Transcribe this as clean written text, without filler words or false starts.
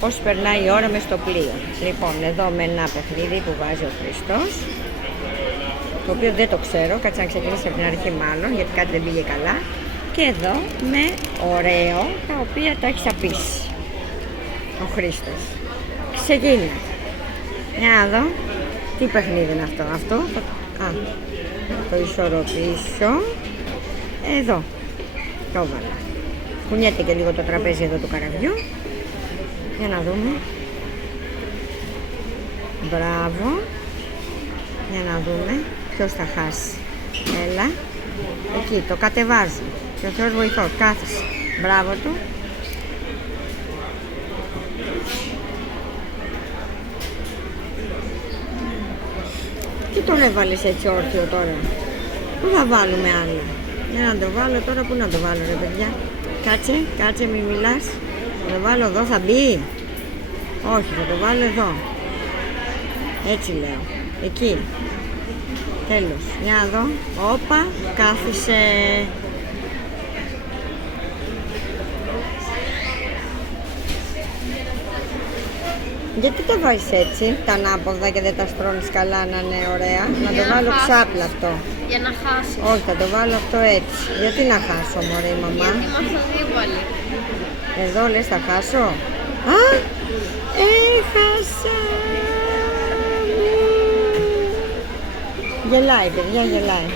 πώς περνάει η ώρα μες στο πλοίο. Λοιπόν, εδώ με ένα παιχνίδι που βάζει ο Χριστός, το οποίο δεν το ξέρω, κάτσε να ξεκινήσει από την αρχή μάλλον, γιατί κάτι δεν πήγε καλά. Και εδώ με ωραίο, τα οποία τα έχει απίσει ο Χρήστος. Ξεκίνα. Για να δω, τι παιχνίδι είναι αυτό, το ισορροπήσω, εδώ, το έβαλα. Κουνιέται και λίγο το τραπέζι εδώ του καραβιού. Για να δούμε. Μπράβο. Για να δούμε ποιος θα χάσει. Έλα. Εκεί, το κατεβάζω. Και ο Θεός βοηθό, κάθισε. Μπράβο του. Τι τον έβαλες έτσι όρθιο τώρα? Πού θα βάλουμε άλλο? Για να το βάλω τώρα, πού να το βάλω ρε παιδιά? Κάτσε, μη μιλάς. Θα το βάλω εδώ, θα μπει? Όχι, θα το βάλω εδώ. Έτσι λέω. Εκεί. Τέλος. Για να δω. Όπα, κάθισε. Γιατί τα βάζεις έτσι, τα ανάποδα και δεν τα στρώνεις καλά να είναι ωραία? Να το βάλω ξάπλα αυτό. Για να χάσω. Όχι, θα το βάλω αυτό έτσι. Γιατί να χάσω, μωρέ μαμά? Γιατί είμαστε δύο πάλι. Εδώ λες θα χάσω? Α, έχασα. Γελάει παιδιά, γελάει.